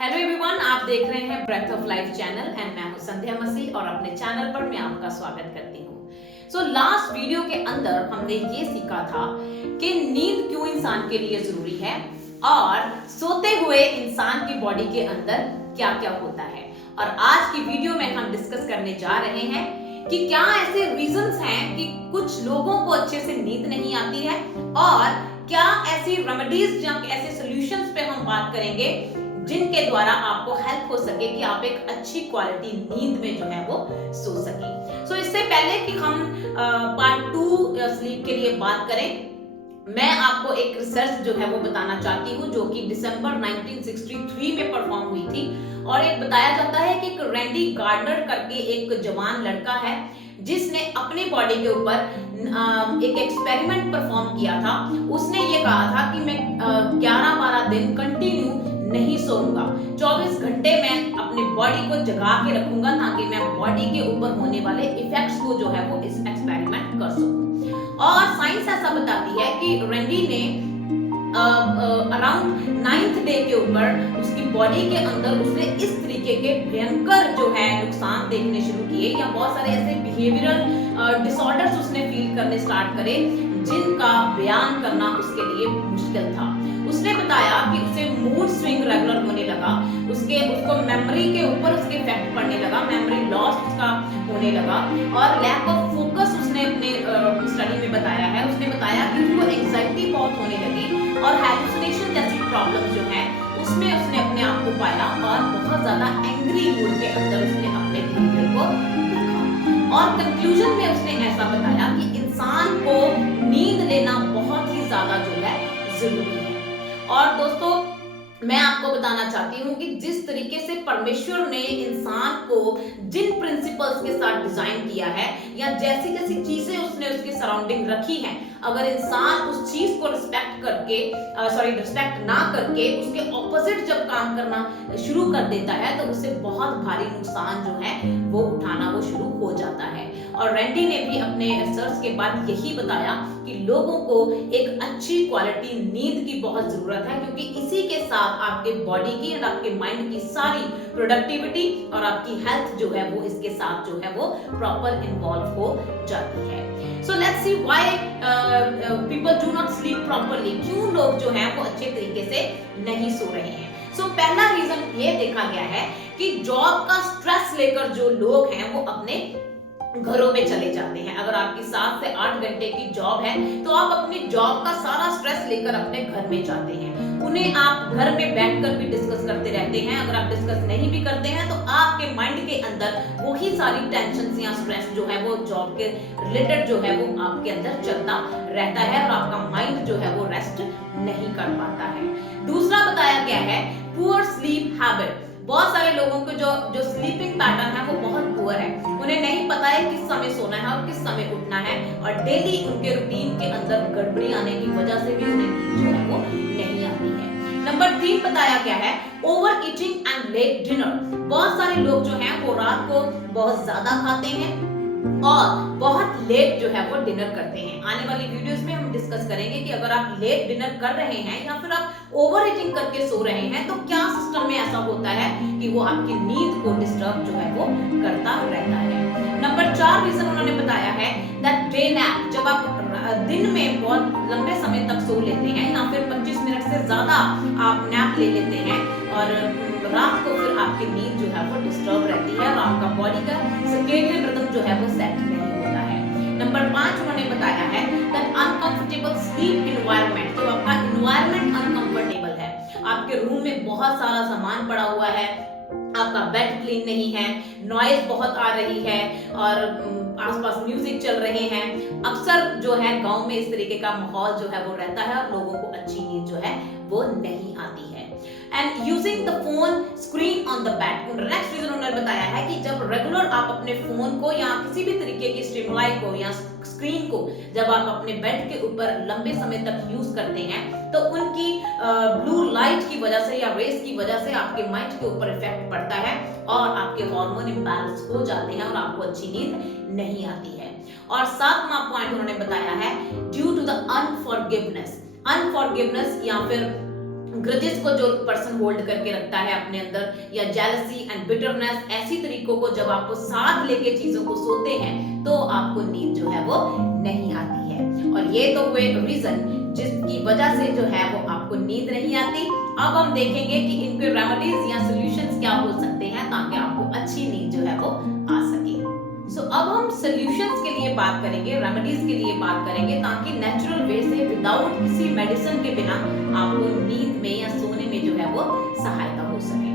Hello everyone, आप देख रहे हैं breath of life channel and मैं हूं संध्या मसीह और अपने चैनल पर मैं आपका स्वागत करती हूं। सो लास्ट वीडियो के अंदर हमने ये सीखा था कि नींद क्यों इंसान के लिए जरूरी है और सोते हुए इंसान की बॉडी के अंदर क्या क्या होता है। और आज की वीडियो में हम डिस्कस करने जा रहे हैं कि क्या ऐसे रीजंस हैं कि कुछ लोगों को अच्छे से नींद नहीं आती है और क्या ऐसी रेमेडीज या ऐसे सॉल्यूशंस पे हम बात करेंगे जिनके द्वारा आपको हेल्प हो सके कि आप एक अच्छी क्वालिटी नींद में जो है वो सो सके। सो इससे पहले कि हम पार्ट 2 स्लीप के लिए बात करें, मैं आपको एक रिसर्च जो है वो बताना चाहती हूँ जो कि दिसंबर 1963 में परफॉर्म हुई थी। और एक बताया जाता है कि एक रैंडी गार्डनर करके एक जवान लड़का है जिसने अपनी बॉडी के ऊपर एक एक्सपेरिमेंट परफॉर्म किया था। उसने ये कहा था कि मैं 11-12 दिन कंटिन्यू नहीं सोऊंगा, 24 घंटे मैं अपनी बॉडी को जगा के रखूंगा ताकि मैं बॉडी के ऊपर होने वाले इफेक्ट्स को जो है वो इस एक्सपेरिमेंट कर सकूं। और साइंस ऐसा बताती है कि रैंडी ने अराउंड 9th डे के ऊपर उसकी बॉडी के अंदर उसने इस तरीके के भयंकर जो है नुकसान देखने शुरू किए या बहुत सारे ऐसे बिहेवियरल डिसऑर्डर्स उसने फील करने स्टार्ट करे जिनका बयान करना उसके लिए मुश्किल था। उसने बताया कि उसे मूड स्विंग रेगुलर होने लगा, उसको मेमोरी के ऊपर उसके इफेक्ट पड़ने लगा, मेमोरी लॉस उसका होने लगा और लैक ऑफ फोकस उसने अपने स्टडी में बताया है। उसने बताया कि उसको एंजाइटी बहुत होने लगी और हैलुसिनेशन जैसी प्रॉब्लम जो है उसमें उसने अपने आप को पाया और बहुत ज्यादा एंग्री मूड के अंदर उसने अपने बिहेवियर को देखा। और कंक्लूजन में उसने ऐसा बताया कि इंसान को नींद लेना बहुत ही ज्यादा जो है जरूरी है। और दोस्तों, मैं आपको बताना चाहती हूँ कि जिस तरीके से परमेश्वर ने इंसान को जिन प्रिंसिपल्स के साथ डिजाइन किया है या जैसी जैसी चीजें उसने उसके सराउंडिंग रखी हैं, अगर इंसान उस चीज को रिस्पेक्ट ना करके उसके ऑपोजिट जब काम करना शुरू कर देता है तो उसे बहुत भारी नुकसान जो है वो उठाना वो शुरू हो जाता है। और रैंडी ने भी अपने रिसर्च के बाद यही बताया कि लोगों को एक अच्छी क्वालिटी नींद की बहुत जरूरत है क्योंकि इसी के साथ आपके बॉडी की और आपके माइंड की सारी प्रोडक्टिविटी और आपकी हेल्थ जो है वो इसके साथ जो है वो प्रॉपर इन्वॉल्व हो जाती है। So let's see why people do not sleep properly. क्यों लोग जो हैं वो अच्छे तरीके से नहीं सो रहे हैं। सो पहला रीजन ये देखा गया है कि जॉब का स्ट्रेस लेकर जो लोग हैं वो अपने घरों में चले जाते हैं। अगर आपकी 7 से 8 घंटे की जॉब है तो आप अपनी जॉब का सारा स्ट्रेस लेकर अपने घर में जाते हैं। उन्हें आप घर में बैठकर भी डिस्कस करते रहते हैं। अगर आप डिस्कस नहीं भी करते हैं तो आपके माइंड के अंदर वही सारी टेंशन या स्ट्रेस जो है वो जॉब के रिलेटेड जो है वो आपके अंदर चलता रहता है और आपका माइंड जो है वो रेस्ट नहीं कर पाता है। दूसरा बताया गया है पुअर स्लीप हैबिट। बहुत सारे लोगों को जो स्लीपिंग पैटर्न है वो बहुत पुअर है। उन्हें नहीं पता है किस समय सोना है और किस समय उठना है और डेली उनके रूटीन के अंदर गड़बड़ी आने की वजह से भी उन्हें नींद जो है वो नहीं आती है। नंबर 3 बताया गया है over eating and let dinner. बहुत सारे लोग जो हैं वो रात को बहुत ज्यादा खाते हैं और बहुत लेट जो है वो डिनर करते हैं। आने वाली वीडियोस में हम डिस्कस करेंगे कि अगर आप लेट डिनर कर रहे हैं या फिर आप ओवर ईटिंग करके सो रहे हैं तो क्या सिस्टम में ऐसा होता है कि वो आपकी नींद को डिस्टर्ब जो है वो करता रहता है। नंबर 4 रीजन उन्होंने बताया है दैट डे नैप। जब आप दिन में बहुत लंबे समय तक सो लेते हैं या फिर 25 मिनट से ज्यादा आप नैप ले लेते हैं और रात को फिर आपकी नींद जो है वो डिस्टर्ब रहती है और आपका बॉडी का सर्केडियन रिदम जो है वो सेट नहीं होता है। नंबर 5 उन्होंने बताया है दैट अनकंफर्टेबल स्लीप एनवायरनमेंट। तो आपका एनवायरनमेंट अनकंफर्टेबल है, आपके रूम में बहुत सारा सामान पड़ा हुआ है, आपका बेड क्लीन नहीं है, नॉइज बहुत आ रही है और आसपास म्यूजिक चल रहे हैं। अक्सर जो है गांव में इस तरीके का माहौल जो है वो रहता है और लोगों को अच्छी नींद जो है वो नहीं आती है। And using the phone screen on the bed. Next reason उन्होंने बताया है कि जब रेगुलर आप अपने फोन को या किसी भी तरीके की स्टिमुलाई को या स्क्रीन को जब आप अपने बेड के ऊपर लंबे समय तक यूज करते हैं तो उनकी ब्लू लाइट की वजह से या रेस की वजह से आपके माइंड के ऊपर इफेक्ट पड़ता है और आपके हार्मोन इम्बैलेंस हो जाते हैं और आपको अच्छी नींद नहीं आती है। और 7वां पॉइंट उन्होंने बताया है ड्यू टू द अनफॉरगिवनेस या फिर ग्रजेस को जो पर्सन होल्ड करके रखता है अपने अंदर, या जेलसी एंड बिटरनेस, ऐसी तरीकों को जब आपको साथ लेके चीजों को सोते हैं तो आपको नींद जो है वो नहीं आती है। और ये तो हुए रीजन जिसकी वजह से जो है वो आपको नींद नहीं आती। अब हम देखेंगे कि इनके रेमेडीज या सॉल्यूशंस क्या हो सकते हैं ताकि आपको अच्छी नींद जो है वो आ सके। अब हम सॉल्यूशंस के लिए बात करेंगे, रेमेडीज के लिए बात करेंगे, ताकि नेचुरल वे से विदाउट किसी मेडिसिन के बिना आपको नींद में या सोने में जो है वो सहायता हो सके।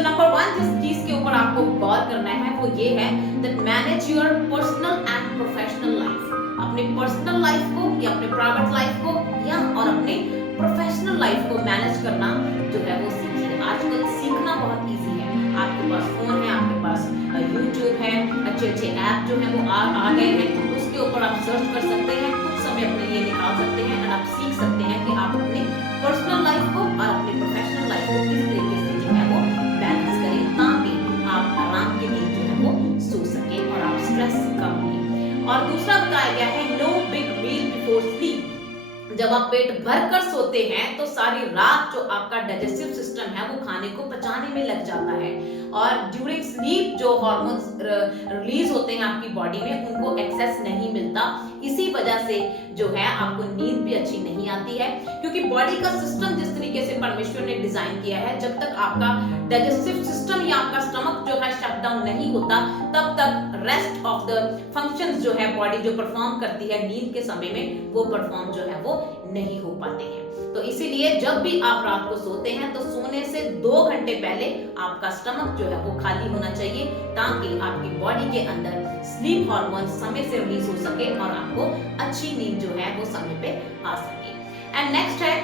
नंबर 1 जिस चीज के ऊपर आपको गौर करना है वो ये है that manage your personal and professional life. अपने पर्सनल लाइफ को या अपने प्राइवेट लाइफ को या और अपने प्रोफेशनल लाइफ को मैनेज करना जो है वो सीखिए। आजकल सीखना बहुत इजी है, आपके पास फोन है, आपके पास यूट्यूब है, अच्छे ऐप जो है वो आ गए हैं, उसके ऊपर आप सर्च कर सकते हैं, कुछ समय अपने लिए निकाल सकते हैं और आप सीख सकते हैं कि आप अपने पर्सनल लाइफ को और अपने प्रोफेशनल लाइफ को किस तरीके से जो है वो बैलेंस करें ताकि आप आराम के नींद जो है वो सो सके और आप स्ट्रेस कम लें। और दूसरा बताया गया है नो बिग मील बिफोर स्लीप। जब आप पेट भर कर सोते हैं तो सारी रात जो आपका डाइजेस्टिव सिस्टम है वो खाने को पचाने में लग जाता है, और ड्यूरिंग स्लीप जो हार्मोन्स रिलीज होते हैं आपकी बॉडी में उनको एक्सेस नहीं मिलता। इसी वजह से जो है आपको नींद भी अच्छी नहीं आती है, क्योंकि बॉडी का सिस्टम जिस तरीके से परमेश्वर ने डिजाइन किया है, जब तक आपका डाइजेस्टिव सिस्टम या आपका स्टमक जो है शट डाउन नहीं होता तब तक रेस्ट ऑफ द फंक्शंस जो है बॉडी जो परफॉर्म करती है नींद के समय में वो परफॉर्म जो है वो नहीं हो पाते हैं। तो इसीलिए जब भी आप रात को सोते हैं तो सोने से 2 घंटे पहले आपका स्टमक जो है वो खाली होना चाहिए ताकि आपकी बॉडी के अंदर स्लीप हार्मोन समय से रिलीज हो सके और आपको अच्छी नींद जो है वो समय पे आ सके। एंड नेक्स्ट है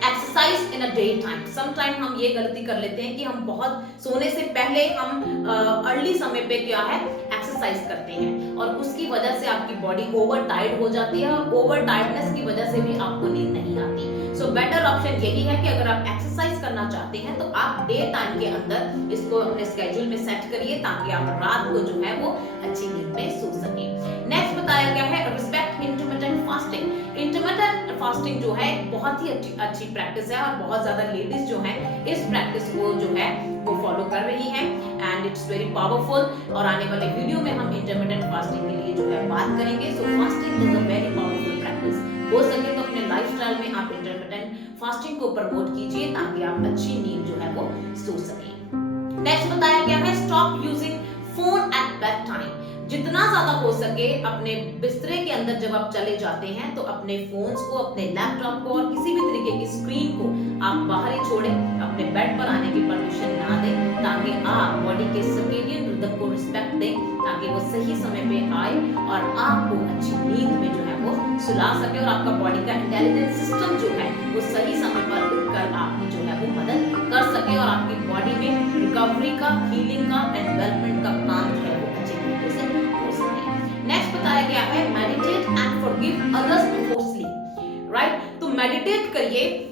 exercise in a day time. Sometime हम ये गलती कर लेते हैं कि हम बहुत सोने से पहले हम अर्ली समय पे क्या है एक्सरसाइज करते हैं और उसकी वजह से आपकी बॉडी ओवर टायर्ड हो जाती है और ओवर टायर्डनेस की वजह से भी आपको नींद नहीं आती। सो बेटर ऑप्शन यही है कि अगर आप एक्सरसाइज करना चाहते हैं तो आप डे टाइम के अंदर इसको अपने स्केड्यूल में सेट करिए ताकि आप रात को जो है वो अच्छी नींद में सो सके। नेक्स्ट बताया गया है respect intermittent fasting. Intermittent fasting जो है बहुत ही अच्छी प्रैक्टिस है और बहुत ज्यादा लेडीज जो हैं इस प्रैक्टिस को जो है वो फॉलो कर रही हैं एंड इट्स वेरी पावरफुल। और आने वाले वीडियो में हम इंटरमिटेंट फास्टिंग के लिए जो है बात करेंगे। सो fasting is a very powerful practice. हो सके तो अपने लाइफस्टाइल में आप इंटरमिटेंट फास्टिंग को प्रमोट कीजिए ताकि आप अच्छी नींद जो है वो सो सकें। नेक्स्ट बताया गया है stop using phone at bed time. जितना ज्यादा हो सके अपने बिस्तरे के अंदर जब आप चले जाते हैं तो अपने फोन्स को, अपने लैपटॉप को और किसी भी तरीके की स्क्रीन को आप बाहर ही छोड़ें, अपने बेड पर आने की परमिशन ना दें ताकि आप बॉडी के सर्केडियन रिदम को रिस्पेक्ट दें ताकि वो सही समय पे आए और आपको अच्छी नींद में जो है वो सुला सके और आपका बॉडी का इंटेलिजेंस सिस्टम जो है वो सही समय पर उठकर आपकी जो है वो मदद कर सके और आपकी बॉडी में रिकवरी का, हीलिंग का, डेवलपमेंट का काम जो है वो अच्छे तरीके से हो सके। नेक्स्ट बताया गया है meditate and forgive others before sleep. Right, तो मेडिटेट करिए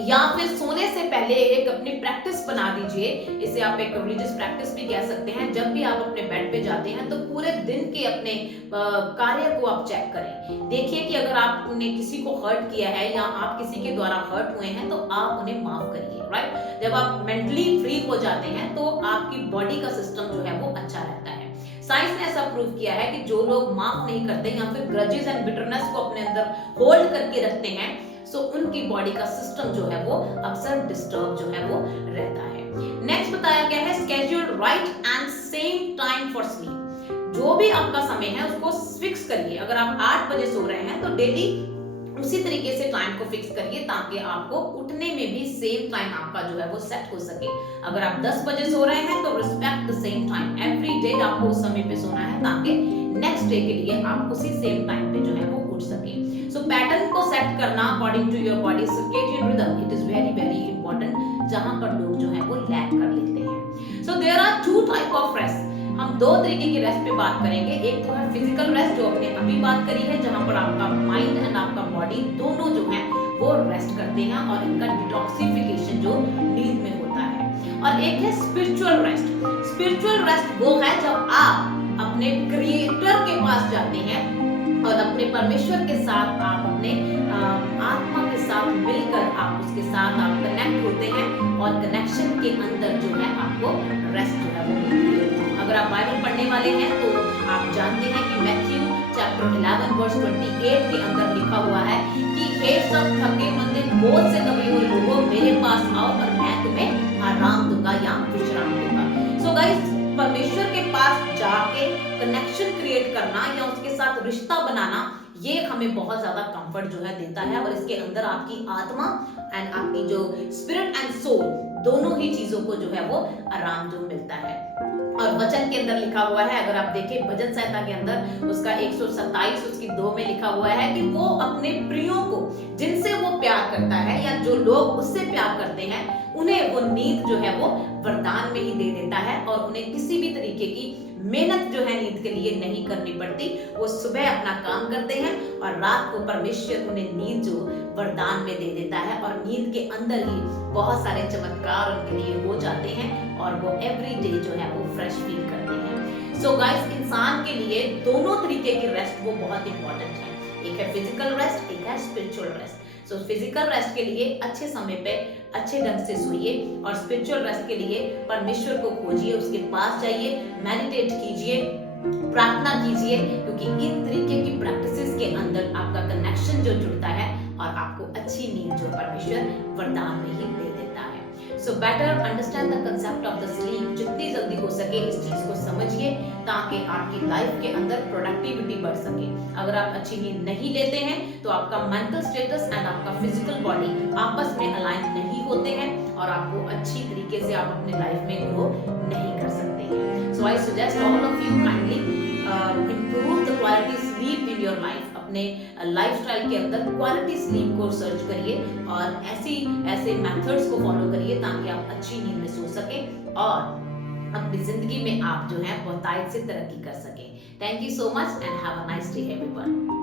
या फिर सोने से पहले एक अपनी प्रैक्टिस बना दीजिए। इसे आप एक रिलीजियस प्रैक्टिस भी कह सकते हैं। जब भी आप अपने बेड पे जाते हैं तो पूरे दिन के अपने कार्य को आप चेक करें। देखिए कि अगर आपने किसी को हर्ट किया है या आप किसी के द्वारा हर्ट हुए हैं तो आप उन्हें माफ करिए। राइट, जब आप मेंटली फ्री हो जाते हैं तो आपकी बॉडी का सिस्टम जो है वो अच्छा रहता है। साइंस ने ऐसा प्रूव किया है कि जो लोग माफ नहीं करते या फिर ग्रजेस एंड बिटरनेस को अपने अंदर होल्ड करके रखते हैं सो उनकी बॉडी का सिस्टम जो है वो अक्सर डिस्टर्ब जो है वो रहता है। नेक्स्ट बताया गया है schedule right and same time for sleep. जो भी आपका समय है उसको फिक्स करिए। अगर आप 8 बजे सो रहे हैं तो डेली उसी तरीके से टाइम को फिक्स करिए ताकि आपको उठने में भी सेम टाइम आपका जो है वो सेट हो सके। अगर आप 10 बजे सो रहे हैं तो respect the same time. Every day आपको उस समय पे सोना है ताकि नेक्स्ट डे के लिए आप उसी सेम टाइम पे जो है वो उठ सके। सो पैटर्न को सेट करना according to your body circadian rhythm it is very very important, जहां पर लोग जो है वो लैक कर लेते हैं। So there are 2 type of rest. हम 2 तरीके की रेस्ट पे बात करेंगे। एक तो है फिजिकल रेस्ट जो अपने अभी बात करी है, जहां पर आपका माइंड एंड आपका बॉडी दोनों जो है वो रेस्ट करते हैं और इनका डिटॉक्सिफिकेशन जो नींद में होता है। और एक है स्पिरिचुअल रेस्ट। स्पिरिचुअल रेस्ट वो है जब आप अपने क्रिएटर के पास जाते हैं और अपने परमेश्वर के साथ आप अपने आत्मा के साथ मिलकर आप उसके साथ आप कनेक्ट होते हैं और कनेक्शन के अंदर जो है आपको रेस्ट जो है वो मिलती है। अगर आप बाइबल पढ़ने वाले हैं तो आप जानते हैं कि मैथ्यू चैप्टर 11 वर्स 28 के अंदर लिखा हुआ है कि हे सब थके मंदे बोझ से दबे हुए लोगों, मेरे पास आओ और मैं तुम्हें आराम दूंगा या विश्राम दूंगा। सो गाइस, परमेश्वर के पास जाके कनेक्शन क्रिएट करना या उसके साथ रिश्ता बनाना, ये हमें बहुत ज्यादा कंफर्ट जो है देता है और इसके अंदर आपकी आत्मा एंड आपकी जो स्पिरिट एंड सोल, दोनों ही चीजों को जो है वो आराम जो मिलता है। और वचन के अंदर लिखा हुआ है, अगर आप देखें भजन संहिता के अंदर उसका 127 उसकी 2 में लिखा हुआ है कि वो अपने प्रियों को, जिनसे वो प्यार करता है या जो लोग उससे प्यार करते हैं, उन्हें वो नींद जो है वो वरदान में ही दे देता है और उन्हें किसी भी तरीके की मेहनत जो है नींद के लिए नहीं करनी पड़ती। वो सुबह अपना काम करते हैं और रात को परमेश्वर उन्हें नींद जो वरदान में दे देता है और नींद के अंदर ही बहुत सारे चमत्कार उनके लिए हो जाते हैं और वो एवरी डे जो है वो फ्रेश फील करते हैं। सो गाइस, इंसान के लिए दोनों तरीके की रेस्ट वो बहुत इंपॉर्टेंट है। एक है फिजिकल रेस्ट, एक है spiritual rest. So physical rest के लिए अच्छे समय पे अच्छे ढंग से सोइए और स्पिरिचुअल रेस्ट के लिए परमेश्वर को खोजिए, उसके पास जाइए, मेडिटेट कीजिए, प्रार्थना कीजिए, क्योंकि इन तरीके की प्रैक्टिसेस के अंदर आपका कनेक्शन जो जुड़ता है और आपको अच्छी नींद जो परमेश्वर वरदान में ही दे देता है। So better understand the concept of the sleep. जितनी जल्दी हो सके इस चीज को समझिए ताकि आपकी लाइफ के अंदर प्रोडक्टिविटी बढ़ सके। अगर आप अच्छी नींद नहीं लेते हैं तो आपका मेंटल स्टेटस एंड आपका फिजिकल बॉडी आपस में अलाइन नहीं होते हैं और आपको अच्छी तरीके से आप अपने लाइफ में ग्रो नहीं कर सकते हैं। So I suggest all of you kindly improve the quality sleep in your life। अपने लाइफस्टाइल के अंदर क्वालिटी स्लीप को सर्च करिए और ऐसे मेथड्स को फॉलो करिए ताकि आप अच्छी नींद में सो सके और अपनी जिंदगी में आप जो है बहुत से तरक्की कर सके। Thank you so much and have a nice day everyone.